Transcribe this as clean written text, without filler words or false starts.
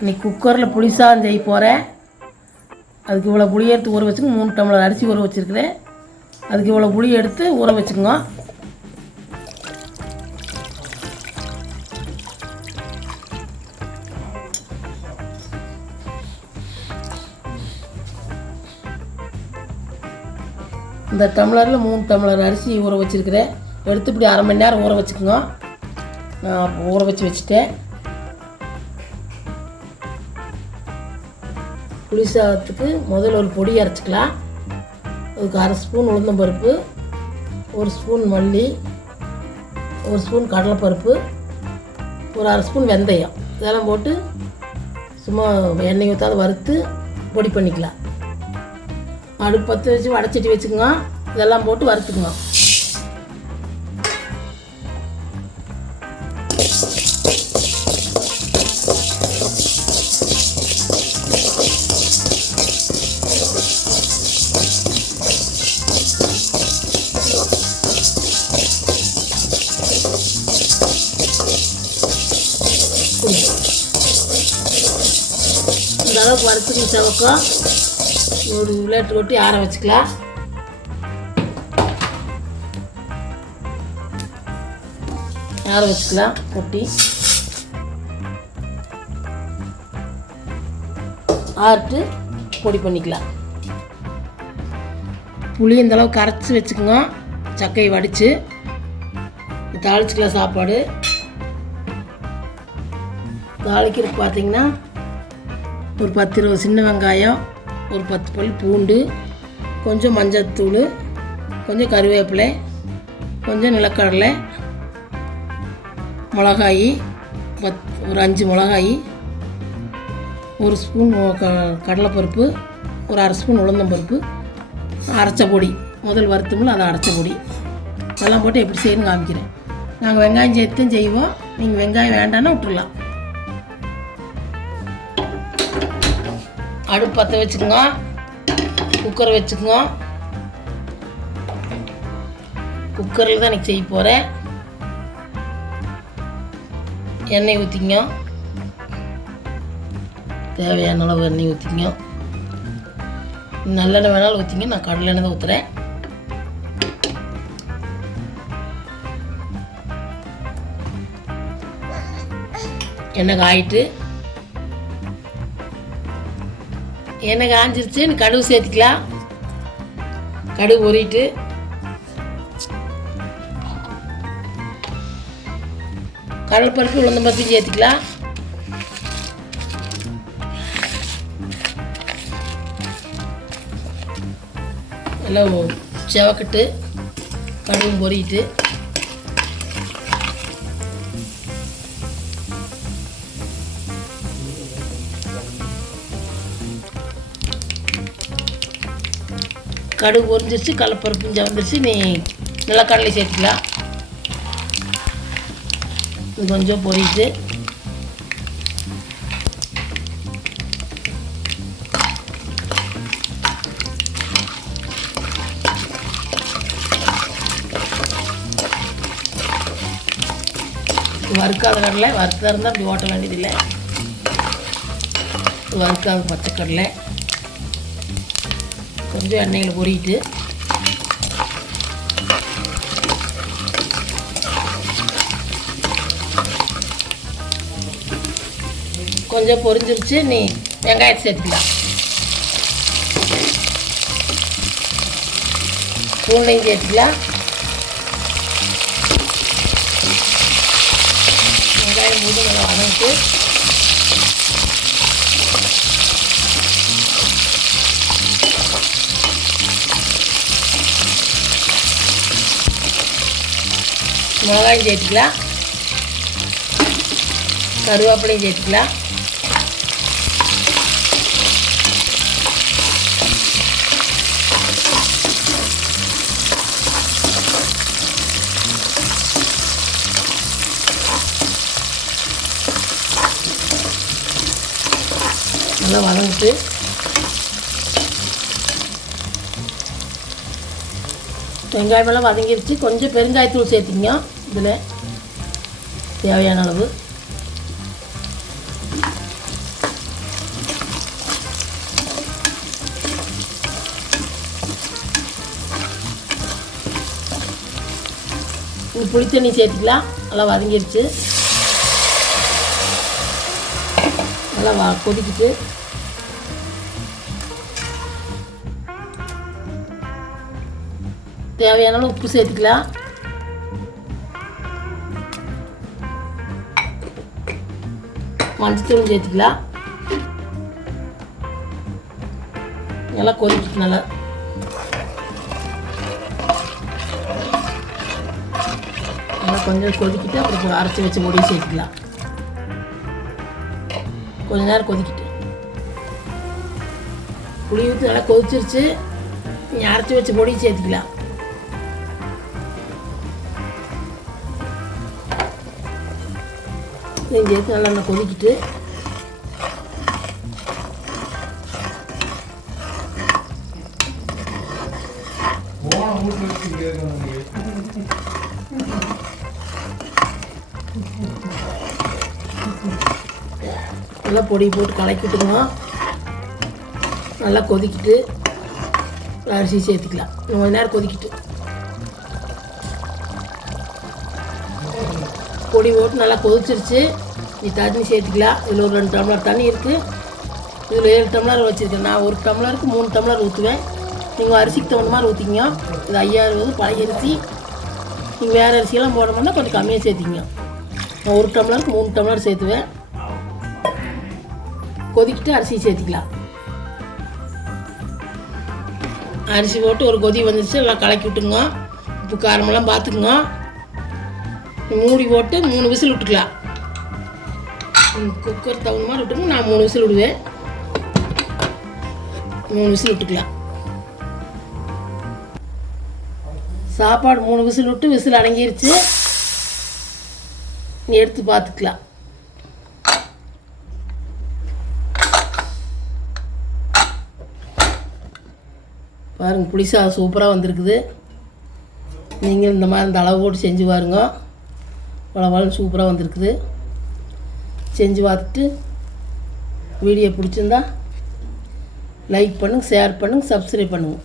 இன்றைக்கி குக்கரில் புளி சாதம் செய்ய போகிறேன். அதுக்கு இவ்வளோ புளி எடுத்து ஊற வச்சுங்க. 3 டம்ளர் அரிசி ஊற வச்சுருக்கிறேன். அதுக்கு இவ்வளோ புளி எடுத்து ஊற வச்சுக்கோங்க. இந்த டம்ளரில் 3 டம்ளர் அரிசி ஊற வச்சுருக்கிறேன். எடுத்து இப்படி அரை மணி நேரம் ஊற வச்சுக்கோங்க. நான் ஊற வச்சுட்டேன். புளி சாதத்துக்கு முதல்ல ஒரு பொடி அரைச்சிக்கலாம். அதுக்கு 1/2 ஸ்பூன் உளுந்தம்பருப்பு, 1 ஸ்பூன் மல்லி, 1 ஸ்பூன் கடலைப்பருப்பு, ஒரு 1/2 ஸ்பூன் வெந்தயம் இதெல்லாம் போட்டு சும்மா எண்ணெய் ஊற்றாத வறுத்து பொடி பண்ணிக்கலாம். அடுப்பு பற்ற வச்சு வடைச்சட்டி வச்சுக்கோங்க. இதெல்லாம் போட்டு வறுத்துக்குங்க. இந்த அளவுக்கு வறுத்துக்கு செவக்கம் ஒரு விளையாட்டு கொட்டி ஆற வச்சுக்கலாம். ஆற வச்சுக்கலாம். கொட்டி ஆறிட்டு பொடி பண்ணிக்கலாம். புளி இந்த அளவுக்கு கரைச்சி வச்சுக்கோங்க. சக்கையை வடித்து தாளிச்சிக்கலாம். சாப்பாடு தாளிக்கிறதுக்கு பார்த்திங்கன்னா ஒரு 10-20 சின்ன வெங்காயம், ஒரு 10 பல் பூண்டு, கொஞ்சம் மஞ்சள்தூள், கொஞ்சம் கருவேப்பிலை, கொஞ்சம் நிலக்கடலை, மிளகாய் ஒரு 5 மிளகாய், 1 ஸ்பூன் கடலைப்பருப்பு, ஒரு 1/2 ஸ்பூன் உளுந்தம்பருப்பு, அரைச்ச பொடி முதல் வறுத்தோம்ல அதை அரைச்ச பொடி இதெல்லாம் போட்டு எப்படி செய்யணும்னு காமிக்கிறேன். நாங்கள் வெங்காயம் சேர்த்தும் செய்வோம். நீங்கள் வெங்காயம் வேண்டாம்னா விட்டுடலாம். அடுப்பு பற்ற வச்சுக்கோங்க. குக்கரை வச்சுக்கோங்க. குக்கரில் தான் இன்றைக்கி செய்ய போகிறேன். எண்ணெய் ஊற்றிங்க. தேவையான அளவு எண்ணெய் ஊற்றிங்க. நல்லெண்ணெய் வேணாலும் ஊற்றிங்க. நான் கடலை எண்ணெய் தான் ஊற்றுறேன். எண்ணெய் காயிட்டு எண்ணெய் காஞ்சிருச்சு. கடுகு சேர்த்துக்கலாம். கடுகு பொரிட்டு கடலைப்பருப்பு உளுந்தம்பருப்பு சேர்த்துக்கலாம். எல்லாம் செவக்கட்டு கடுகு பொரிட்டு கடுகு பொரிஞ்சிருச்சு. கடலைப்பருப்பு செவந்துருச்சு. நீ நிலக்கடலை சேர்த்துக்கலாம். இது கொஞ்சம் பொரிட்டு வறுக்காத கடலை வறுத்தா இருந்தால் அப்படி ஓட்ட வேண்டியதில்லை. வறுக்காத பச்சைக்கடலை கொஞ்சம் எண்ணெயில் பொரிட்டு கொஞ்சம் பொரிஞ்சிருச்சு. நீ வெங்காயத்தை சேர்த்துக்கலாம். பூண்டையும் சேர்த்துக்கலாம். வெங்காயம் போது நல்லா வதங்கிட்டு மிளகாயும் சேர்த்துக்கலாம். கருவேப்பிலையும் சேர்த்துக்கலாம். நல்லா வதங்கிட்டு வெங்காயமெல்லாம் வதங்கிருச்சு. கொஞ்சம் பெருங்காயத்தூள் சேர்த்திங்க. இதில் தேவையான அளவு புளி தண்ணி சேர்த்துக்கலாம். நல்லா வதங்கிடுச்சு. நல்லா கொதிக்கிட்டு தேவையான உப்பு சேர்த்துக்கலாம். மஞ்சத்தூள் சேர்த்துக்கலாம். நல்லா கொதிக்கிட்டு நல்லா கொஞ்சம் கொதிக்கிட்டு அப்புறம் அரைச்சி வச்ச பொடியை சேர்த்துக்கலாம். கொஞ்ச நேரம் கொதிக்கிட்டு புளி ஊற்றி நல்லா கொதிச்சிருச்சு. நீங்கள் அரைச்சி வச்ச பொடியை சேர்த்துக்கலாம். இதையும் சேர்த்து நல்லா கொதிக்கிட்டு நல்லா பொடி போட்டு கலக்கிட்டுக்கணும். நல்லா கொதிக்கிட்டு அரிசி சேர்த்துக்கலாம். கொஞ்ச நேரம் கொதிக்கிட்டு பொடி போட்டு நல்லா கொதிச்சிருச்சு. நீ தண்ணி சேர்த்துக்கலாம். இதில் ஒரு 2 டம்ளர் தண்ணி இருக்குது. இதில் 7 டம்ளர் வச்சுருக்கேன். நான் 1 டம்ளருக்கு 3 டம்ளர் ஊற்றுவேன். நீங்கள் அரிசிக்கு தகுந்த மாதிரி ஊற்றிங்க. இது 5060 பழைய அரிசி. நீங்கள் வேறு அரிசியெல்லாம் போடணும்னா கொஞ்சம் கம்மியாக சேர்த்திங்க. நான் 1 டம்ளருக்கு 3 டம்ளர் சேர்த்துவேன். கொதிக்கிட்டு அரிசி சேர்த்திக்கலாம். அரிசி போட்டு ஒரு கொதி வந்துடுச்சு. நல்லா கலக்கி விட்டுங்க. உப்பு காரமெல்லாம் பார்த்துக்குங்க. மூடி போட்டு 3 விசில் விட்டுக்கலாம். குக்கர் தகுந்த மாதிரி விட்டுங்க. நான் 3 விசில் விடுவேன். 3 விசில் விட்டுக்கலாம். சாப்பாடு 3 விசில் விட்டு விசில் அடங்கிருச்சு. எடுத்து பார்த்துக்கலாம். பாருங்கள், புளிசாதம் சூப்பராக வந்திருக்குது. நீங்கள் இந்த மாதிரி இந்த அளவு போட்டு செஞ்சு பாருங்க. வளவளன்னு சூப்பராக வந்திருக்குது. செஞ்சு பார்த்துட்டு வீடியோ பிடிச்சிருந்தா லைக் பண்ணுங்கள், ஷேர் பண்ணுங்கள், சப்ஸ்கிரைப் பண்ணுங்கள்.